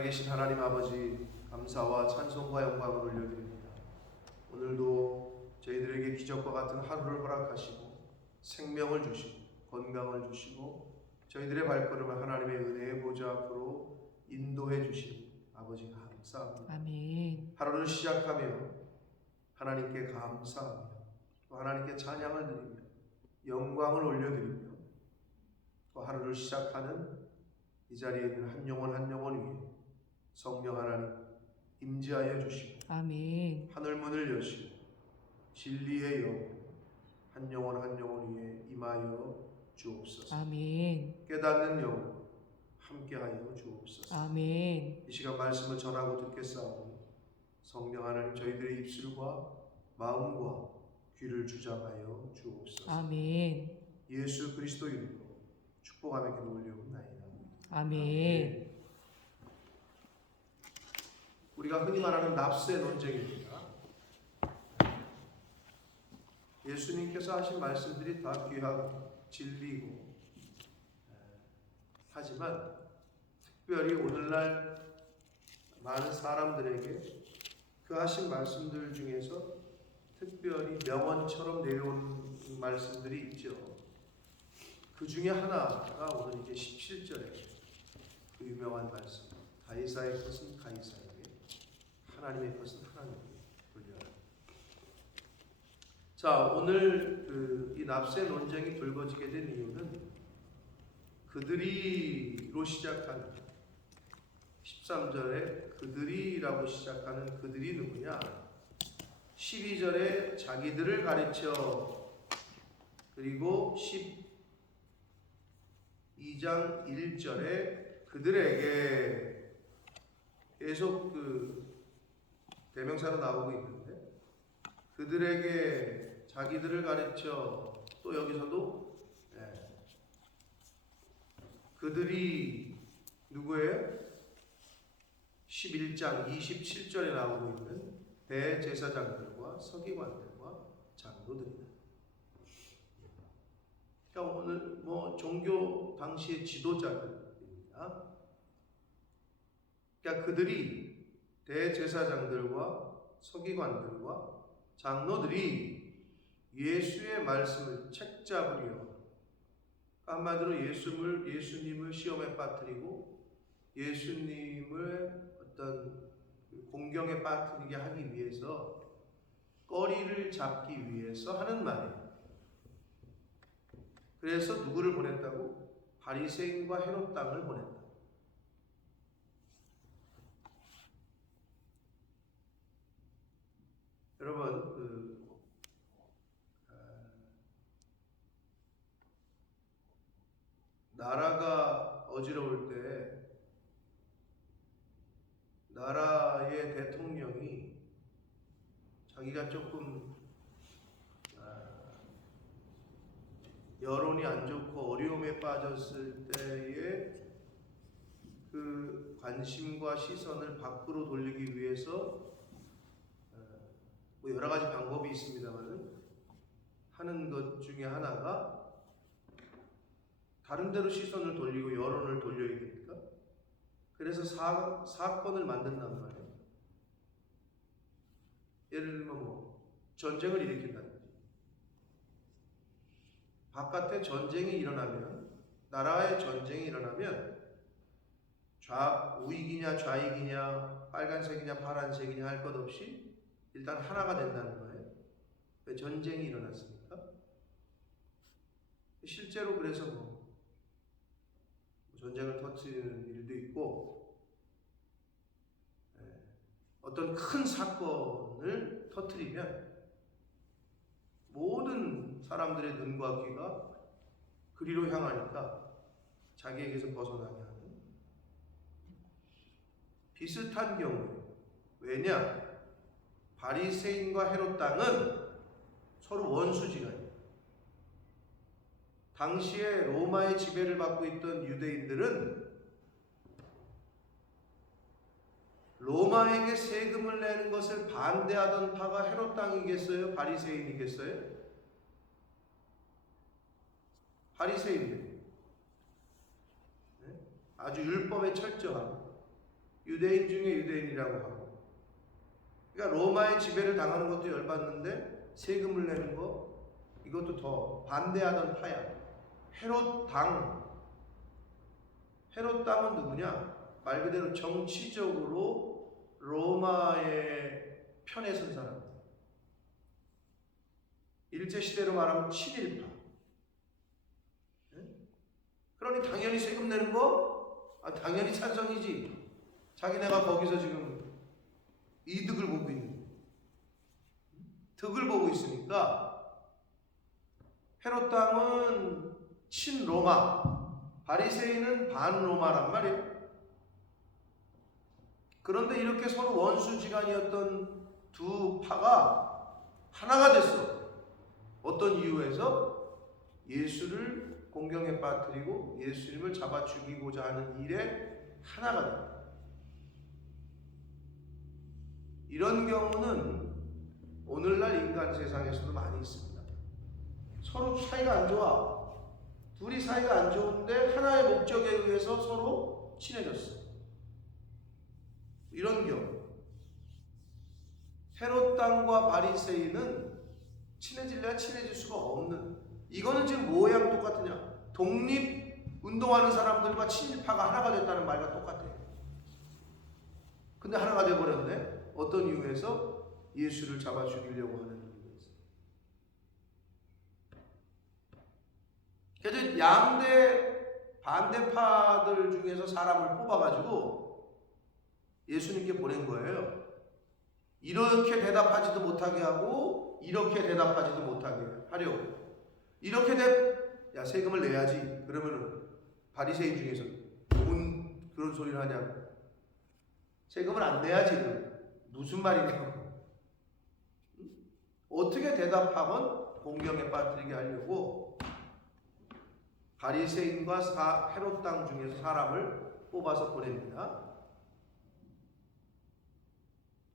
살아계신 하나님 아버지, 감사와 찬송과 영광을 올려드립니다. 오늘도 저희들에게 기적과 같은 하루를 허락하시고 생명을 주시고 건강을 주시고 저희들의 발걸음을 하나님의 은혜의 보좌 앞으로 인도해 주신 아버지 감사합니다. 아멘. 하루를 시작하며 하나님께 감사하며 또 하나님께 찬양을 드리며 영광을 올려드리며 또 하루를 시작하는 이 자리에 있는 한 영혼 한 영혼 위에 성령 하나님 임재하여 주시고 아멘. 하늘문을 여시고 진리의 영 한 영혼 한 영혼 위에 임하여 주옵소서. 아멘. 깨닫는 영 함께하여 주옵소서. 아멘. 이 시간 말씀을 전하고 듣겠사오니 성령 하나님 저희들의 입술과 마음과 귀를 주장하여 주옵소서. 아멘. 예수 그리스도 이름으로 축복하며 기도 올려옵나이다. 아멘. 우리가 흔히 말하는 납세 논쟁입니다. 예수님께서 하신 말씀들이 다 귀하고 진리고 하지만 특별히 오늘날 많은 사람들에게 그 하신 말씀들 중에서 특별히 명언처럼 내려온 말씀들이 있죠. 그 중에 하나가 오늘 이제 17절에 그 유명한 말씀, 가이사의 것은 가이사에게, 하나님의 것은 하나님께 돌려라. 자, 오늘 이 납세 논쟁이 불거지게 된 이유는 그들이로 시작하는 13절에 그들이라고 시작하는 그들이 누구냐? 12절에 자기들을 가르쳐, 그리고 12장 1절에 그들에게 계속 대명사로 나오고 있는데, 그들에게 자기들을 가르쳐, 또 여기서도 그들이 누구예요? 11장 27절에 나오고 있는 대제사장들과 서기관들과 장로들이다. 그러니까 오늘 종교 당시의 지도자들입니다. 그러니까 그들이 대제사장들과 서기관들과 장로들이 예수의 말씀을 책잡으려, 한마디로 예수님을 시험에 빠뜨리고 예수님을 어떤 공경에 빠뜨리게 하기 위해서, 거리를 잡기 위해서 하는 말이에요. 그래서 누구를 보냈다고? 바리새인과 헤롯 당을 보냈다. 여러분, 나라가 어지러울 때 나라의 대통령이 자기가 조금 여론이 안 좋고 어려움에 빠졌을 때에 그 관심과 시선을 밖으로 돌리기 위해서 여러 가지 방법이 있습니다만 하는 것 중에 하나가 다른 데로 시선을 돌리고 여론을 돌려야 되니까, 그래서 사건을 만든단 말이에요. 예를 들면 전쟁을 일으킨다든지, 바깥에 전쟁이 일어나면, 나라의 전쟁이 일어나면 우익이냐 좌익이냐 빨간색이냐 파란색이냐 할 것 없이 일단 하나가 된다는 거예요. 왜? 전쟁이 일어났으니까. 실제로 그래서 전쟁을 터뜨리는 일도 있고, 어떤 큰 사건을 터뜨리면 모든 사람들의 눈과 귀가 그리로 향하니까 자기에게서 벗어나게 하는 비슷한 경우예요. 왜냐? 바리새인과 헤롯 당은 서로 원수지간이에요. 당시에 로마의 지배를 받고 있던 유대인들은 로마에게 세금을 내는 것을 반대하던 파가 헤롯 당이겠어요? 바리새인이겠어요? 바리새인들. 아주 율법에 철저한 유대인 중에 유대인이라고 하고, 그러니까 로마의 지배를 당하는 것도 열받는데 세금을 내는 거 이것도 더 반대하던 파야. 헤롯 당은 누구냐? 말 그대로 정치적으로 로마의 편에 선 사람. 일제시대로 말하면 친일파. 그러니 당연히 세금 내는 거? 당연히 찬성이지. 자기네가 거기서 지금 이득을 보고 있는, 득을 보고 있으니까. 헤롯 당은 친로마, 바리새인은 반로마란 말이에요. 그런데 이렇게 서로 원수지간이었던 두 파가 하나가 됐어. 어떤 이유에서? 예수를 공경에 빠뜨리고 예수님을 잡아 죽이고자 하는 일에 하나가 됩니다. 이런 경우는 오늘날 인간 세상에서도 많이 있습니다. 서로 사이가 안 좋아. 둘이 사이가 안 좋은데 하나의 목적에 의해서 서로 친해졌어. 이런 경우 헤롯 당과 바리새인은 친해질래야 친해질 수가 없는, 이거는 지금 모양 똑같으냐? 독립운동하는 사람들과 친일파가 하나가 됐다는 말과 똑같아요. 근데 하나가 돼버렸네. 어떤 이유에서? 예수를 잡아 죽이려고 하는 이유에서. 그래서 양대 반대파들 중에서 사람을 뽑아가지고 예수님께 보낸 거예요. 이렇게 대답하지도 못하게 하고 이렇게 대답하지도 못하게 하려고. 이렇게 야, 세금을 내야지. 그러면은 바리새인 중에서 뭔 그런 소리를 하냐? 세금을 안 내야지. 무슨 말이냐고. 어떻게 대답하면 공경에 빠뜨리게 하려고 바리새인과 헤롯 당 중에서 사람을 뽑아서 보냅니다.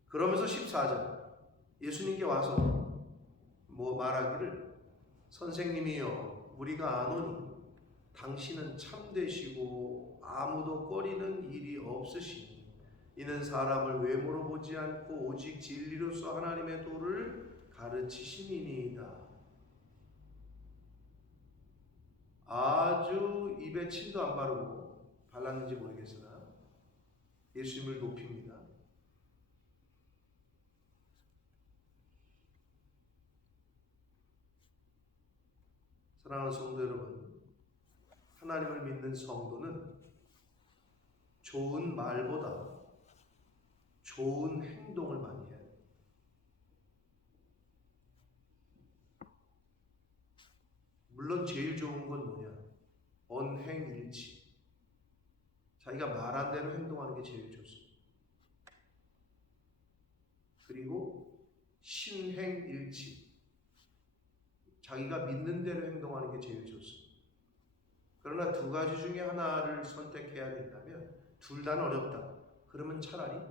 그러면서 14절 예수님께 와서 말하기를, 선생님이여 우리가 아노니 당신은 참되시고 아무도 꺼리는 일이 없으시니 이는 사람을 외모로 보지 않고 오직 진리로서 하나님의 도를 가르치심이니이다. 아주 입에 침도 안 바르고 발랐는지 모르겠으나 예수님을 높입니다. 사랑하는 성도 여러분, 하나님을 믿는 성도는 좋은 말보다 좋은 행동을 많이 해야 돼요. 물론 제일 좋은 건 뭐냐? 언행일치. 자기가 말한 대로 행동하는 게 제일 좋습니다. 그리고 신행일치. 자기가 믿는 대로 행동하는 게 제일 좋습니다. 그러나 두 가지 중에 하나를 선택해야 된다면 둘 다는 어렵다. 그러면 차라리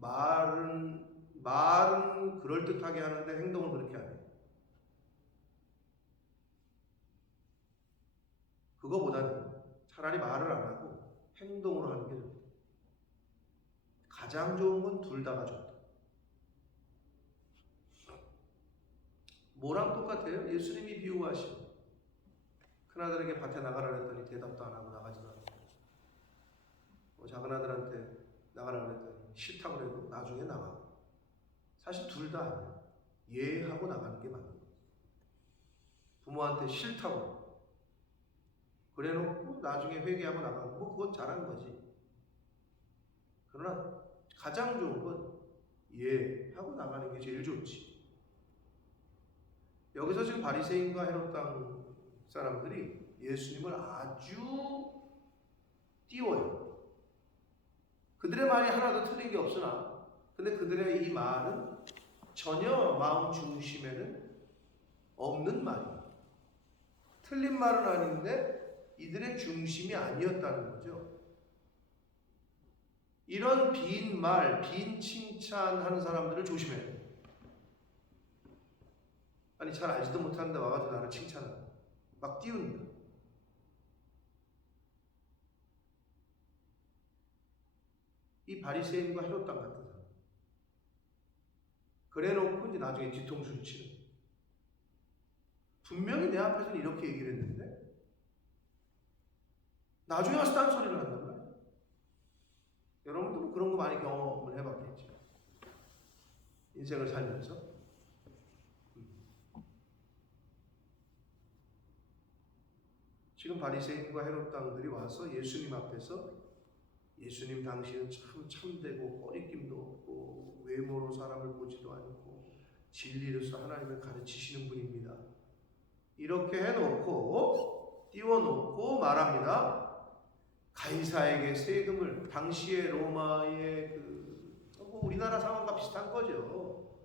말은 그럴듯하게 하는데 행동을 그렇게 안 해요. 그거보다는 차라리 말을 안 하고 행동으로 하는 게 좋다. 가장 좋은 건 둘 다가 좋다. 뭐랑 똑같아요? 예수님이 비유하신 큰아들에게 밭에 나가라 그랬더니 대답도 안 하고 나가지도 않고, 작은아들한테 나가라 그랬더니 싫다고 그래도 나중에 나가. 사실 둘 다 아니야. 예하고 나가는 게 맞는 거야. 부모한테 싫다고 그래놓고 나중에 회개하고 나가는 거, 그건 잘한 거지. 그러나 가장 좋은 건 예하고 나가는 게 제일 좋지. 여기서 지금 바리새인과 헤롯 당 사람들이 예수님을 아주 띄워요. 그들의 말이 하나도 틀린 게 없으나, 근데 그들의 이 말은 전혀 마음 중심에는 없는 말이에요. 틀린 말은 아닌데 이들의 중심이 아니었다는 거죠. 이런 빈 말, 빈 칭찬하는 사람들을 조심해야 돼요. 아니, 잘 알지도 못하는데 와가지고 나를 칭찬한다. 막 띄운다. 이 바리새인과 헤롯 땅 같은 사람. 그래놓고 이제 나중에 뒤통수를 치는. 분명히 내 앞에서는 이렇게 얘기를 했는데 나중에 와서 딴소리를 한단 말이에요. 여러분들도 그런 거 많이 경험을 해봤겠죠. 인생을 살면서. 지금 바리새인과 헤롯 당들이 와서 예수님 앞에서 예수님 당신은 참 참되고 꺼리낌도 없고 외모로 사람을 보지도 않고 진리로서 하나님을 가르치시는 분입니다. 이렇게 해놓고 띄워놓고 말합니다. 가이사에게 세금을, 당시의 로마의 우리나라 상황과 비슷한 거죠.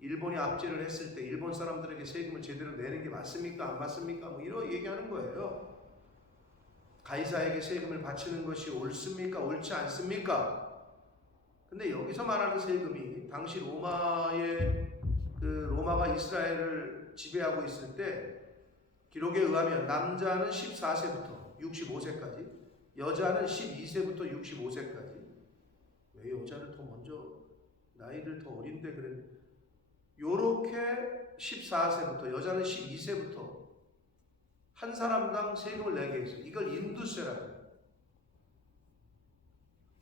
일본이 압제를 했을 때 일본 사람들에게 세금을 제대로 내는 게 맞습니까? 안 맞습니까? 뭐 이런 얘기하는 거예요. 가이사에게 세금을 바치는 것이 옳습니까? 옳지 않습니까? 근데 여기서 말하는 세금이 당시 로마가 이스라엘을 지배하고 있을 때 기록에 의하면 남자는 14세부터 65세까지, 여자는 12세부터 65세까지. 왜 여자를 더 먼저 나이를 더 어린데 그랬는데 요렇게 14세부터 여자는 12세부터 한 사람당 세금을 내게 했어요. 이걸 인두세라고 해요.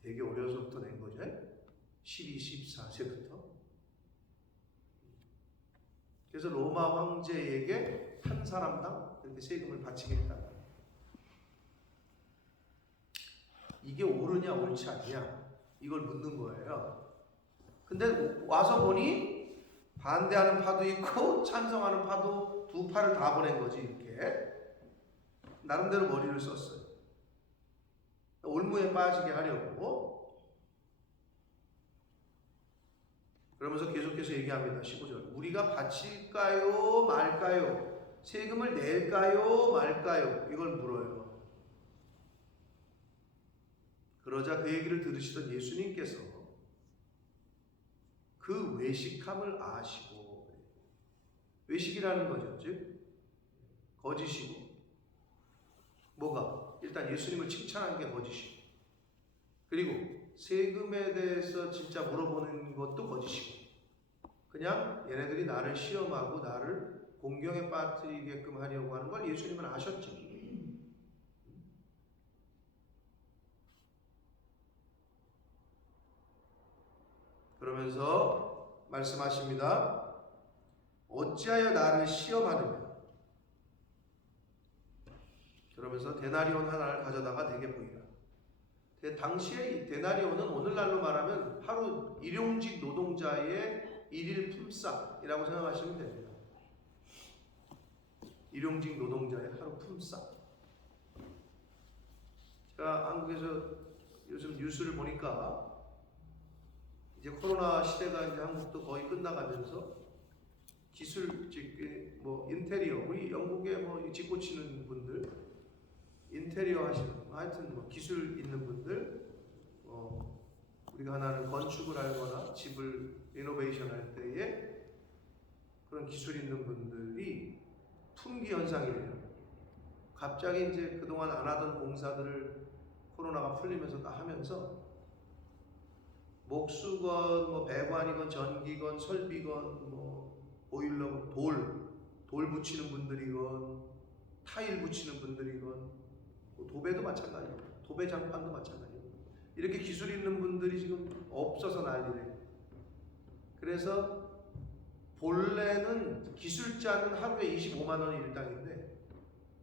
되게 어려서부터 낸 거죠. 12, 14세부터. 그래서 로마 황제에게 한 사람당 이렇게 세금을 바치게 했다. 이게 옳으냐 옳지 않냐 이걸 묻는 거예요. 근데 와서 보니 반대하는 파도 있고 찬성하는 파도 두 파를 다 보낸 거지. 이렇게 나름대로 머리를 썼어요. 올무에 빠지게 하려고. 그러면서 계속해서 얘기합니다. 15절. 우리가 바칠까요 말까요? 세금을 낼까요 말까요? 이걸 물어요. 그러자 그 얘기를 들으시던 예수님께서 그 외식함을 아시고, 외식이라는 거죠. 즉 거짓이고, 뭐가? 일단 예수님을 칭찬한 게 거짓이고, 그리고 세금에 대해서 진짜 물어보는 것도 거짓이고, 그냥 얘네들이 나를 시험하고 나를 공경에 빠뜨리게끔 하려고 하는 걸 예수님은 아셨죠. 그러면서 말씀하십니다. 어찌하여 나를 시험하느냐. 그러면서 데나리온 하나를 가져다가 내게 보이라. 당시에 이 데나리온은 오늘날로 말하면 하루 일용직 노동자의 일일 품삯이라고 생각하시면 됩니다. 일용직 노동자의 하루 품삯. 제가 한국에서 요즘 뉴스를 보니까 이제 코로나 시대가 이제 한국도 거의 끝나가면서 기술, 즉 인테리어, 우리 영국에 집 고치는 분들, 인테리어 하시는, 하여튼 기술 있는 분들, 우리가 하나는 건축을 하거나 집을 리노베이션 할 때에 그런 기술 있는 분들이 품귀 현상이래요. 갑자기 이제 그동안 안 하던 공사들을 코로나가 풀리면서 다 하면서 목수건, 배관이건 전기건 설비건 보일러, 돌 붙이는 분들이건 타일 붙이는 분들이건 도배도 마찬가지고 도배 장판도 마찬가지고 이렇게 기술 있는 분들이 지금 없어서 난리래. 그래서 본래는 기술자는 하루에 25만 원이 일당인데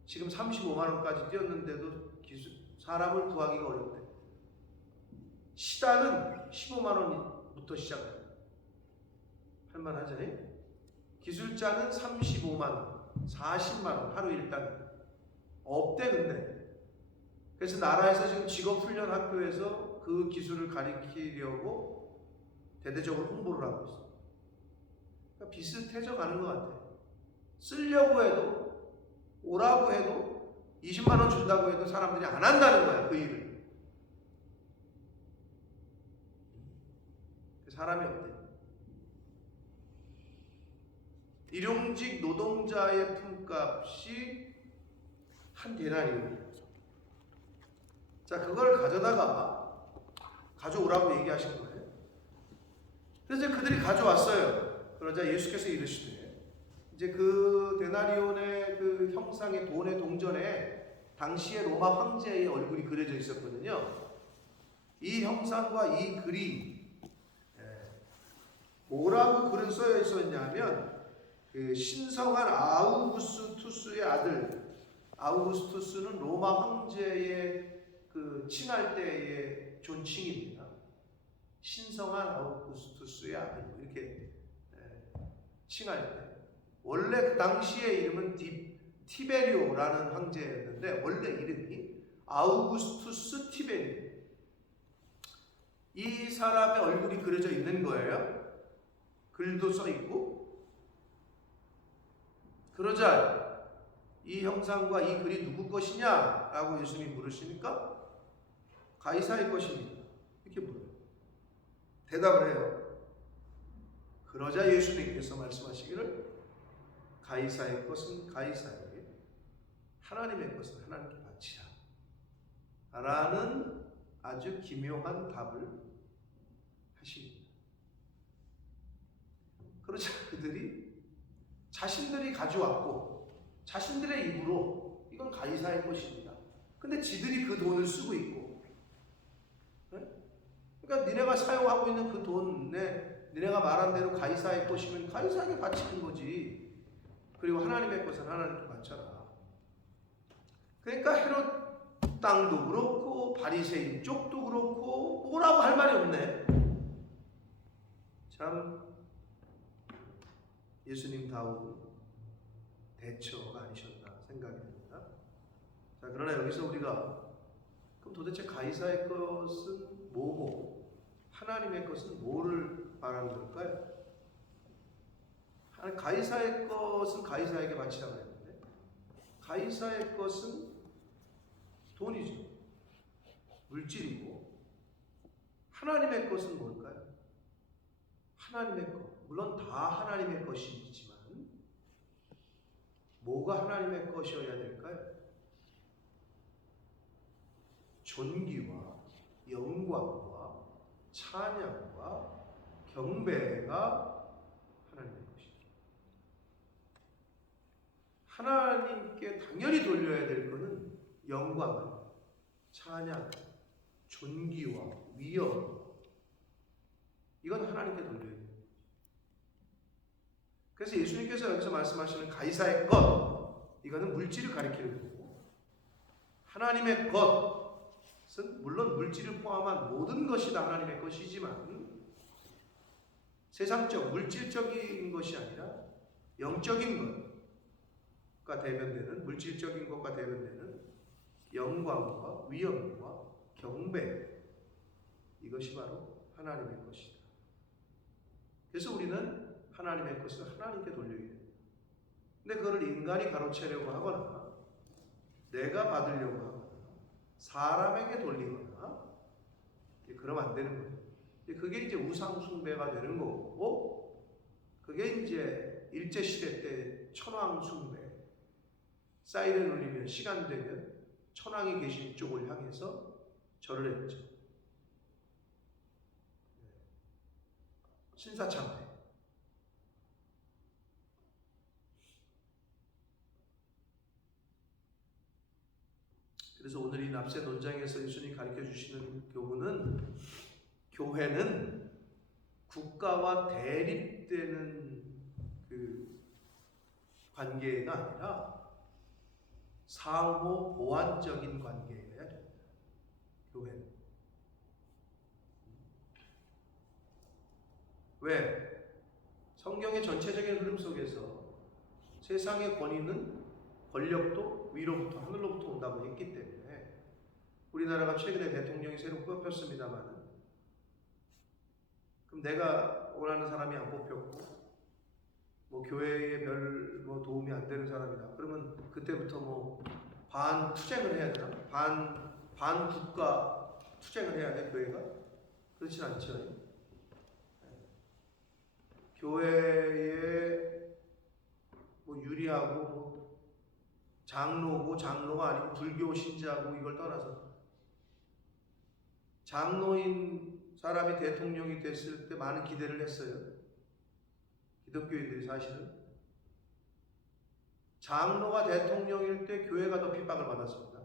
지금 35만 원까지 뛰었는데도 사람을 구하기가 어렵대. 시단은 15만 원부터 시작해요. 할만하잖아요. 기술자는 35만 원, 40만 원 하루 일당 없대. 근데 그래서 나라에서 지금 직업훈련 학교에서 그 기술을 가리키려고 대대적으로 홍보를 하고 있어요. 그러니까 비슷해져 가는 것 같아요. 쓰려고 해도, 오라고 해도, 20만 원 준다고 해도 사람들이 안 한다는 거야, 그 일을. 사람이 없대. 일용직 노동자의 품값이 한 데나리온이에요. 자, 그걸 가져다가 가져오라고 얘기하신 거예요. 그래서 이제 그들이 가져왔어요. 그러자 예수께서 이르시되, 이제 그 데나리온의 그 형상의 돈의 동전에 당시의 로마 황제의 얼굴이 그려져 있었거든요. 이 형상과 이 글이 뭐라고 글은 써져 있었냐면, 그 신성한 아우구스투스의 아들, 아우구스투스는 로마 황제의 그 칭할 때의 존칭입니다. 신성한 아우구스투스의 아들, 이렇게 칭할 때, 원래 그 당시의 이름은 티베리오라는 황제였는데 원래 이름이 아우구스투스 티베리오. 이 사람의 얼굴이 그려져 있는 거예요. 글도 써 있고. 그러자 이 형상과 이 글이 누구 것이냐라고 예수님이 물으시니까 가이사의 것입니다. 이렇게 물어요. 대답을 해요. 그러자 예수님께서 말씀하시기를 가이사의 것은 가이사에게, 하나님의 것은 하나님께 바치라 라는 아주 기묘한 답을 하십니다. 그러자 그들이 자신들이 가져왔고 자신들의 입으로 이건 가이사의 것입니다. 근데 지들이 그 돈을 쓰고 있고, 그러니까 니네가 사용하고 있는 그 돈에 니네가 말한 대로 가이사의 것이면 가이사에게 바치는 거지. 그리고 하나님의 것은 하나님께 바쳐라. 그러니까 헤롯 땅도 그렇고 바리새인 쪽도 그렇고 뭐라고 할 말이 없네. 참 예수님다운 대처가 아니셨나 생각이 듭니다. 자, 그러나 여기서 우리가 그럼 도대체 가이사의 것은 뭐고 하나님의 것은 뭐를 말하는 걸까요? 가이사의 것은 가이사에게 바치라고 했는데 가이사의 것은 돈이죠. 물질이고, 하나님의 것은 뭘까요? 하나님의 것. 물론 다 하나님의 것이지만 뭐가 하나님의 것이어야 될까요? 존귀와 영광과 찬양과 경배가 하나님의 것이죠. 하나님께 당연히 돌려야 될 것은 영광을, 찬양, 존귀와 위엄, 이건 하나님께 돌려야 돼요. 그래서 예수님께서 여기서 말씀하시는 가이사의 것, 이거는 물질을 가리키는 거고, 하나님의 것은 물론 물질을 포함한 모든 것이 다 하나님의 것이지만 세상적, 물질적인 것이 아니라 영적인 것과 대변되는, 물질적인 것과 대변되는 영광과 위엄과 경배, 이것이 바로 하나님의 것이다. 그래서 우리는 하나님의 것을 하나님께 돌려야 돼요. 근데 그걸 인간이 가로채려고 하거나 내가 받으려고 하거나 사람에게 돌리거나 그러면 안 되는 거예요. 그게 이제 우상 숭배가 되는 거고, 그게 이제 일제시대 때 천황 숭배, 사이렌 울리면 시간 되면 천황이 계신 쪽을 향해서 절을 했죠. 신사참배. 그래서 오늘 이 납세 논장에서 예수님이 가르쳐 주시는 교훈은, 교회는 국가와 대립되는 그 관계가 아니라 상호 보완적인 관계여야 됩니다. 교회는. 왜? 성경의 전체적인 흐름 속에서 세상의 권위는, 권력도 위로부터, 하늘로부터 온다고 했기 때문에, 우리나라가 최근에 대통령이 새로 뽑혔습니다만, 그럼 내가 원하는 사람이 안 뽑혔고 뭐 교회에 별 뭐 도움이 안 되는 사람이다, 그러면 그때부터 뭐 반투쟁을 해야 되나? 반국가 투쟁을 해야 돼, 교회가? 그렇진 않죠. 교회에 뭐 유리하고 뭐 장로고 장로가 아니고 불교 신자고 이걸 떠나서 장로인 사람이 대통령이 됐을 때 많은 기대를 했어요. 기독교인들이 사실은. 장로가 대통령일 때 교회가 더 핍박을 받았습니다.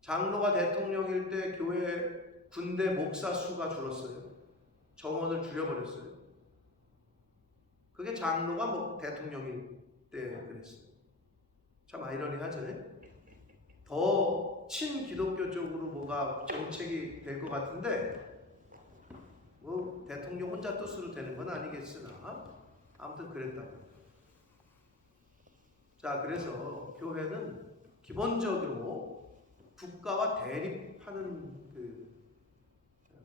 장로가 대통령일 때 교회 군대 목사 수가 줄었어요. 정원을 줄여버렸어요. 그게 장로가 대통령일 때 그랬어요. 참 아이러니하죠. 더 친기독교 쪽으로 뭐가 정책이 될 것 같은데 뭐 대통령 혼자 뜻으로 되는 건 아니겠으나 아무튼 그랬다고. 자, 그래서 교회는 기본적으로 국가와 대립하는 그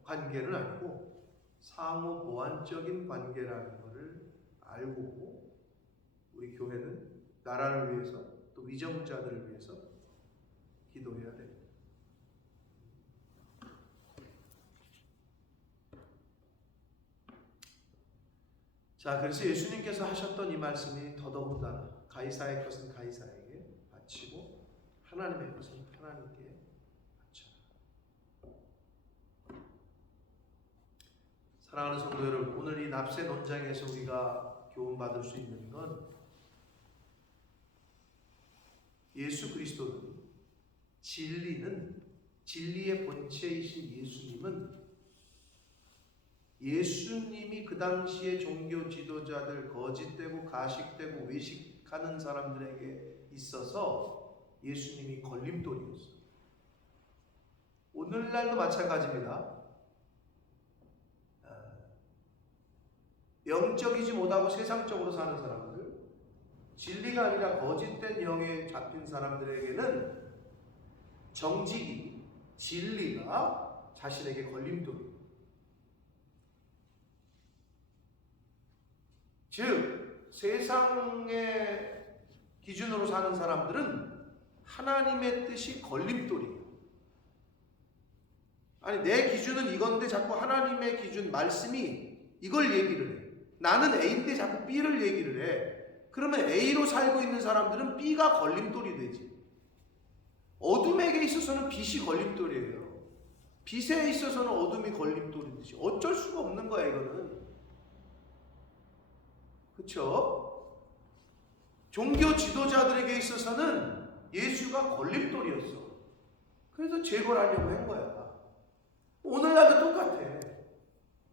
관계는 아니고 상호 보완적인 관계라는 것을 알고 우리 교회는 나라를 위해서 또 위정자들을 위해서 기도해야 됩니다. 자, 그래서 예수님께서 하셨던 이 말씀이 더더군다나 가이사의 것은 가이사에게 바치고 하나님의 것은 하나님께 바쳐라. 사랑하는 성도 여러분, 오늘 이 납세 논장에서 우리가 교훈받을 수 있는 건 예수 그리스도는 진리의 본체이신 예수님이 그 당시에 종교 지도자들, 거짓되고 가식되고 외식하는 사람들에게 있어서 예수님이 걸림돌이었어요. 오늘날도 마찬가지입니다. 영적이지 못하고 세상적으로 사는 사람들, 진리가 아니라 거짓된 영에 잡힌 사람들에게는 정직이, 진리가 자신에게 걸림돌이에요. 즉, 세상의 기준으로 사는 사람들은 하나님의 뜻이 걸림돌이에요. 아니, 내 기준은 이건데 자꾸 하나님의 기준, 말씀이 이걸 얘기를 해. 나는 A인데 자꾸 B를 얘기를 해. 그러면 A로 살고 있는 사람들은 B가 걸림돌이 되지. 어둠에게 있어서는 빛이 걸림돌이에요. 빛에 있어서는 어둠이 걸림돌이듯이 어쩔 수가 없는 거야, 이거는. 그렇죠? 종교 지도자들에게 있어서는 예수가 걸림돌이었어. 그래서 제거를 하려고 한 거야. 오늘날도 똑같아.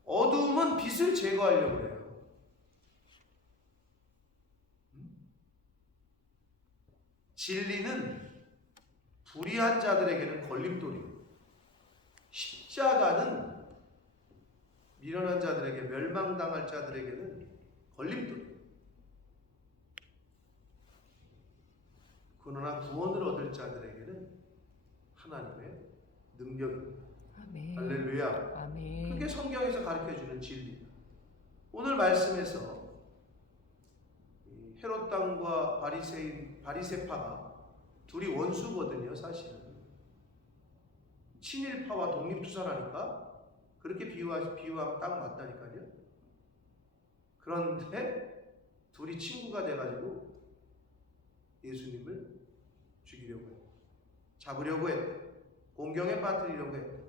어둠은 빛을 제거하려고 해요. 진리는 불의한 자들에게는 걸림돌이고 십자가는 미련한 자들에게, 멸망당할 자들에게는 걸림돌이에요. 그러나 구원을 얻을 자들에게는 하나님의 능력입니다. 아멘. 할렐루야. 아멘. 그게 성경에서 가르쳐주는 진리입니다. 오늘 말씀에서 헤롯 당과 바리새파가 둘이 원수거든요, 사실은. 친일파와 독립투사라니까 그렇게 비유하면 딱 맞다니까요. 그런데 둘이 친구가 돼가지고 예수님을 죽이려고 해요. 잡으려고 해요. 공경에 빠뜨리려고 해요.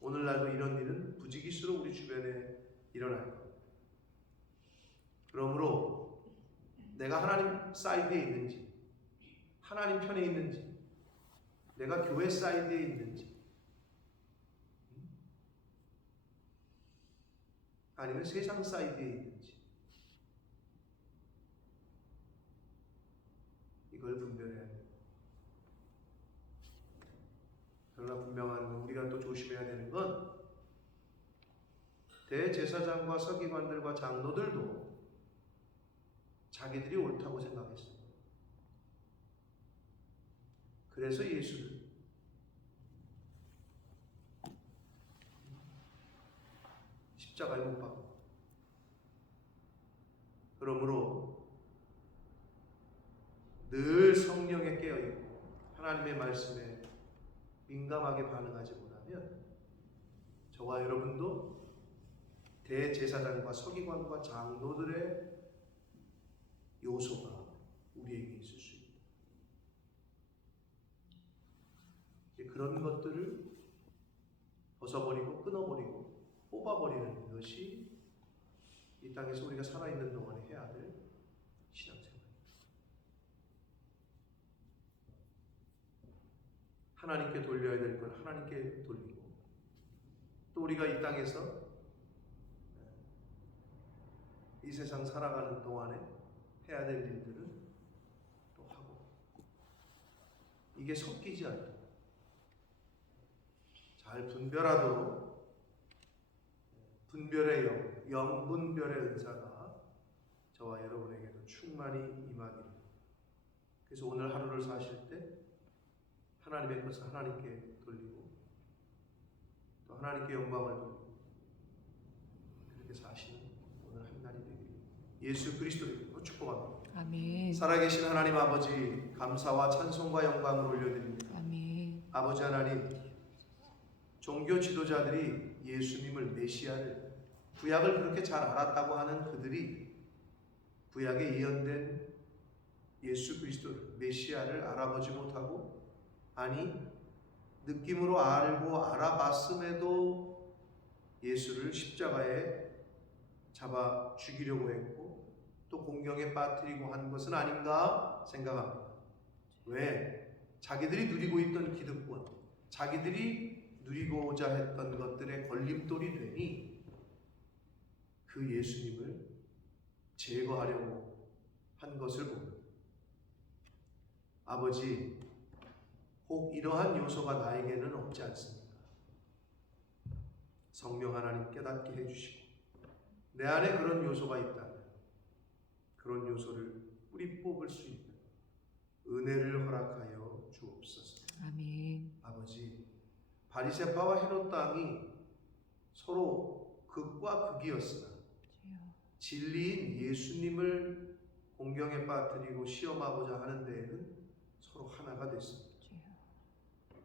오늘날도 이런 일은 부지기수로 우리 주변에 일어날 겁니다. 그러므로 내가 하나님 사이드에 있는지, 하나님 편에 있는지, 내가 교회 사이드에 있는지, 아니면 세상 사이드에 있는지, 이걸 분별해야 합니다. 그러나 분명한 건, 우리가 또 조심해야 되는 건 대제사장과 서기관들과 장로들도 자기들이 옳다고 생각했어요. 그래서 예수를 십자가에 못 박고, 그러므로 늘 성령에 깨어있고 하나님의 말씀에 민감하게 반응하지 못하면 저와 여러분도 대제사장과 서기관과 장로들의 요소가 우리에게 있을 수 있다. 그런 것들을 벗어버리고 끊어버리고 뽑아버리는 것이 이 땅에서 우리가 살아있는 동안에 해야 될 신앙생활입니다. 하나님께 돌려야 될 걸 하나님께 돌리고, 또 우리가 이 땅에서 이 세상 살아가는 동안에 해야 될 일들은 또 하고, 이게 섞이지 않고 잘 분별하도록 분별의 영분별의 은사가 저와 여러분에게도 충만히 임하기를. 그래서 오늘 하루를 사실 때 하나님의 것을 하나님께 돌리고, 또 하나님께 영광을 돌리고, 그렇게 사시는 오늘 한 날이 되기를 예수 그리스도의 이름으로 축복합니다. 아멘. 살아계신 하나님 아버지, 감사와 찬송과 영광을 올려드립니다. 아멘. 아버지 하나님, 종교 지도자들이 예수님을 메시아를, 구약을 그렇게 잘 알았다고 하는 그들이 구약에 예언된 예수 그리스도를, 메시아를 알아보지 못하고, 아니 느낌으로 알고 알아봤음에도 예수를 십자가에 잡아 죽이려고 했고 또 공경에 빠뜨리고 한 것은 아닌가 생각합니다. 왜? 자기들이 누리고 있던 기득권, 자기들이 누리고자 했던 것들의 걸림돌이 되니 그 예수님을 제거하려고 한 것을 봅니다. 아버지, 혹 이러한 요소가 나에게는 없지 않습니까? 성령 하나님 깨닫게 해주시고, 내 안에 그런 요소가 있다면 그런 요소를 뿌리 뽑을 수 있는 은혜를 허락하여 주옵소서. 아멘. 아버지, 바리새파와 헤롯 땅이 서로 극과 극이었으나 진리인 예수님을 공경에 빠뜨리고 시험하고자 하는 데에는 서로 하나가 됐습니다.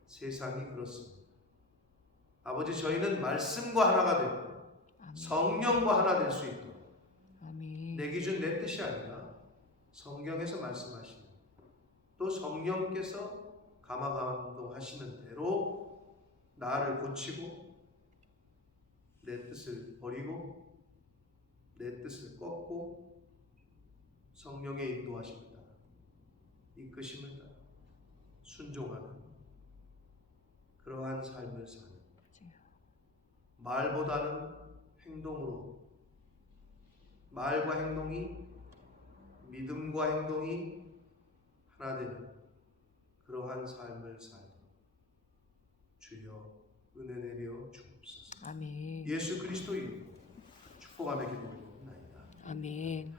세상이 그렇습니다. 아버지, 저희는 말씀과 하나가 되고 성령과 하나 될 수 있도록, 내 기준 내 뜻이 아니라 성경에서 말씀하시는, 또 성령께서 감화감동하시는 대로 나를 고치고 내 뜻을 버리고 내 뜻을 꺾고 성령의 인도하심을 따라, 이끄심을 따라 순종하는 그러한 삶을 사는, 말보다는 행동으로, 말과 행동이, 믿음과 행동이 하나 되는 그러한 삶을 사는 주여 은혜 내려 주옵소서. 아멘. 예수 그리스도 이름으로 축복하며 기도드립니다. 아멘.